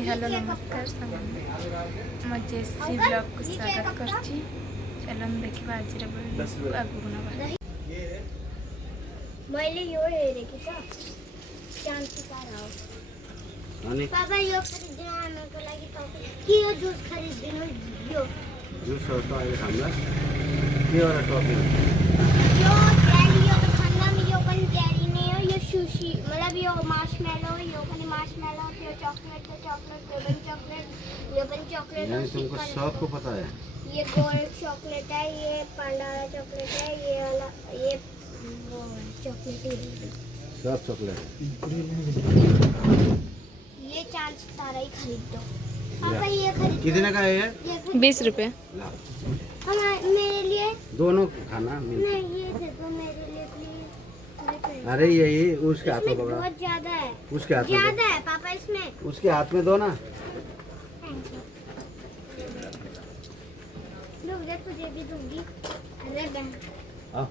Hi hello नमस्कार मजे C blog को स्वागत करछि। चलन देखिबा आज रे बोल आगु नबा मैले यो हेरेको छ चान्स पाराओ अनि पापा यो खरिदिनको लागि तपाईं के यो जुस खरिदिनु यो जुस हो त अहिले हामीलाई के एउटा टपिक यो ड्याडी यो खाना में यो पनि ड्याडी ने हो यो सुशी मतलब यो मार्शमेलो यो पनि मार्शमेलो यो चॉकलेट तो चॉकलेट यो पनि चॉकलेट नहीं तुमको सबको पता है ये गोल्ड चॉकलेट है ये पांडा चॉकलेट है ये वाला ये चॉकलेट है सब चॉकलेट ये चांस तारा ही खरीद दो पापा ये खरीद कितने का है ये 20 रुपए। मेरे लिए दोनों खाना नहीं ये दे दो मेरे लिए प्लीज। अरे यही उसके हाथ में पकड़ा बहुत ज्यादा है उसके हाथ में ज्यादा है पापा इसमें उसके हाथ में दो ना रुक जा तुझे भी दूंगी। अरे बहन आओ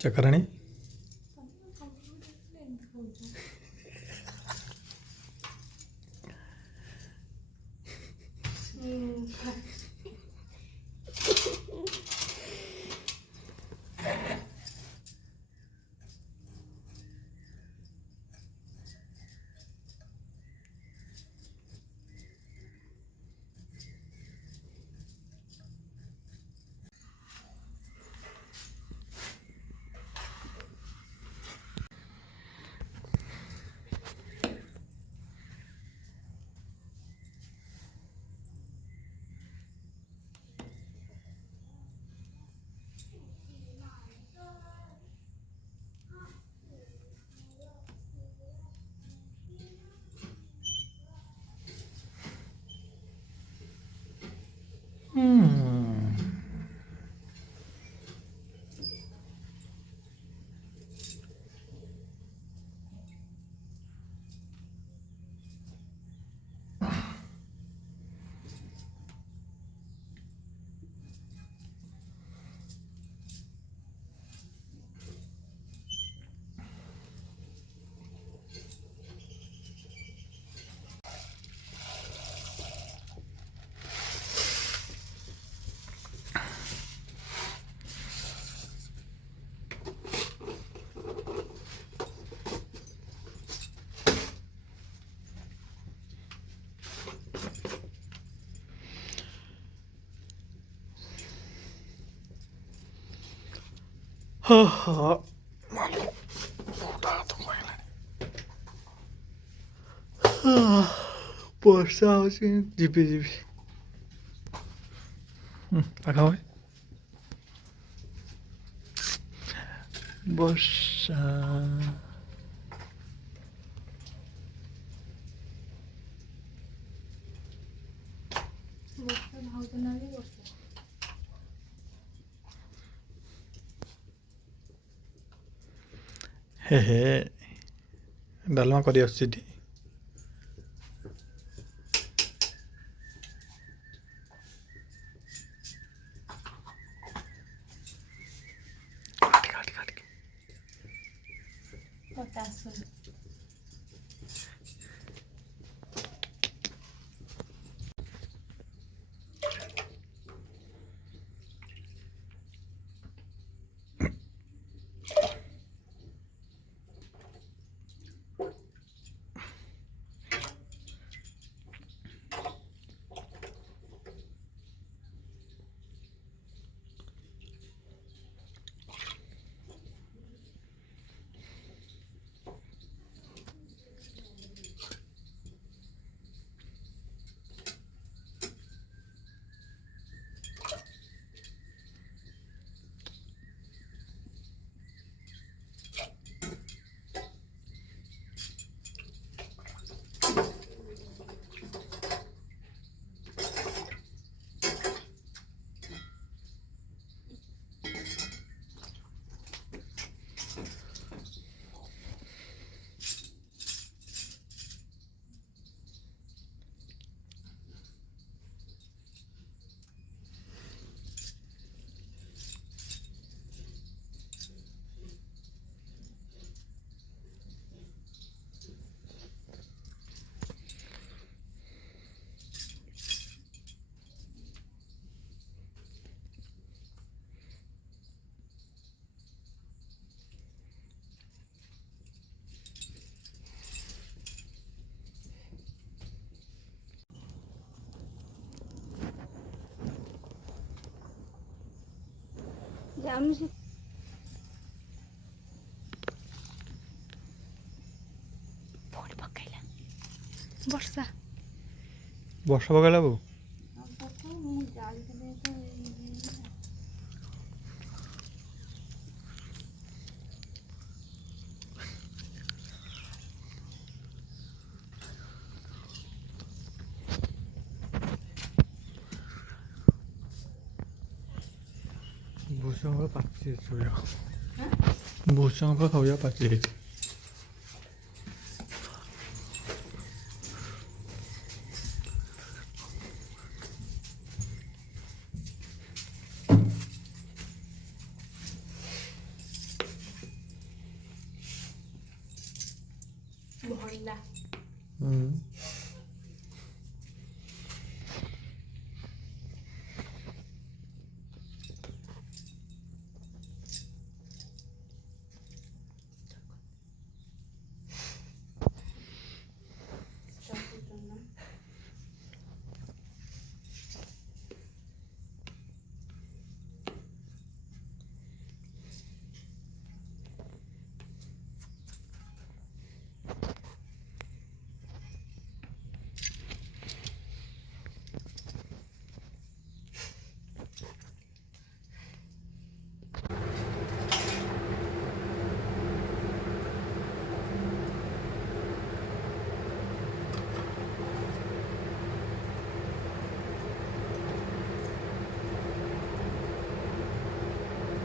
चकरणी ବର୍ଷା ହଉଛି ଯିବି ଯିବି ପାଖା ହୁଏ ବର୍ଷା ହେ ହେ ଡାଲମା କରି ଆସୁଛି ଏଠି ବର୍ଷା ବର୍ଷା ପକେଇଲା ବୋଉ ଭୂଷଙ୍ଗ ପାଚି ଭୂଷଙ୍ଗ ଖାଇବା ପାଚି ଯାଇଛି ଭଣ୍ଡା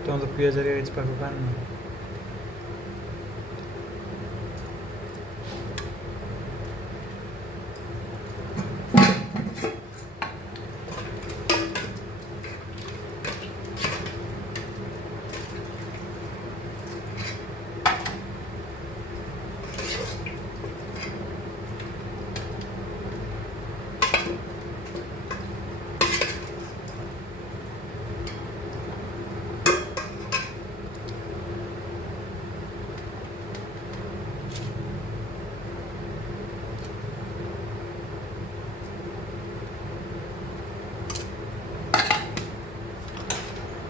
ତମେ ତ ପିଆଜ କିଛି ପାଖକୁ ଆଣିନ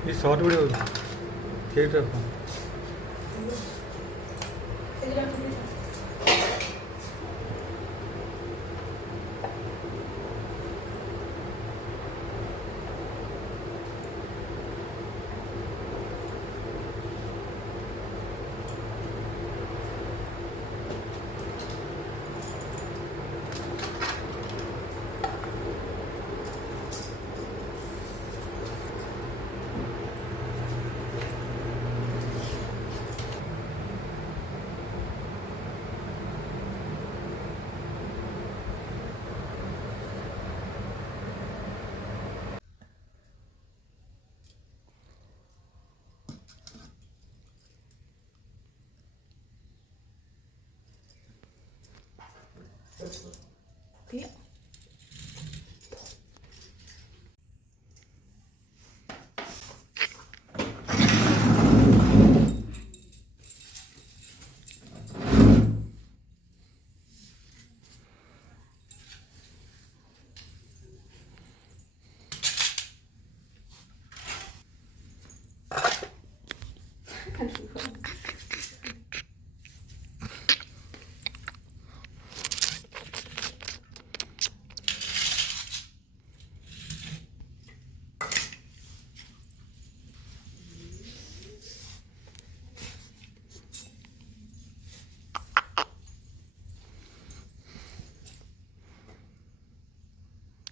ये शॉर्ट वीडियो ठीक है Okay.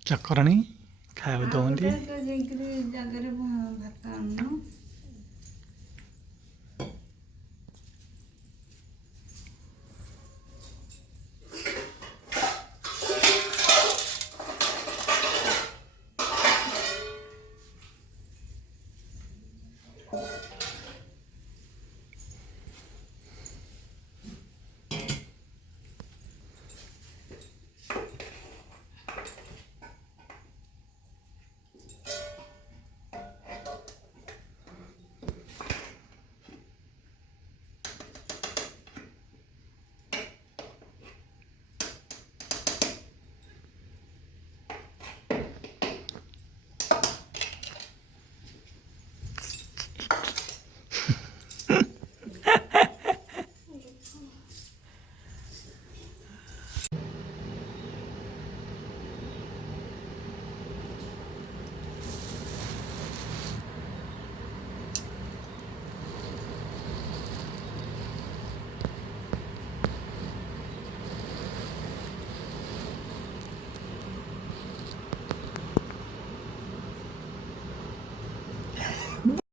ଚକରାଣୀ ଖାଇବାକୁ ଦଉନ୍ତି ଯାଇକିରି ଜାଗାରେ ଭାତ ଆଣୁନ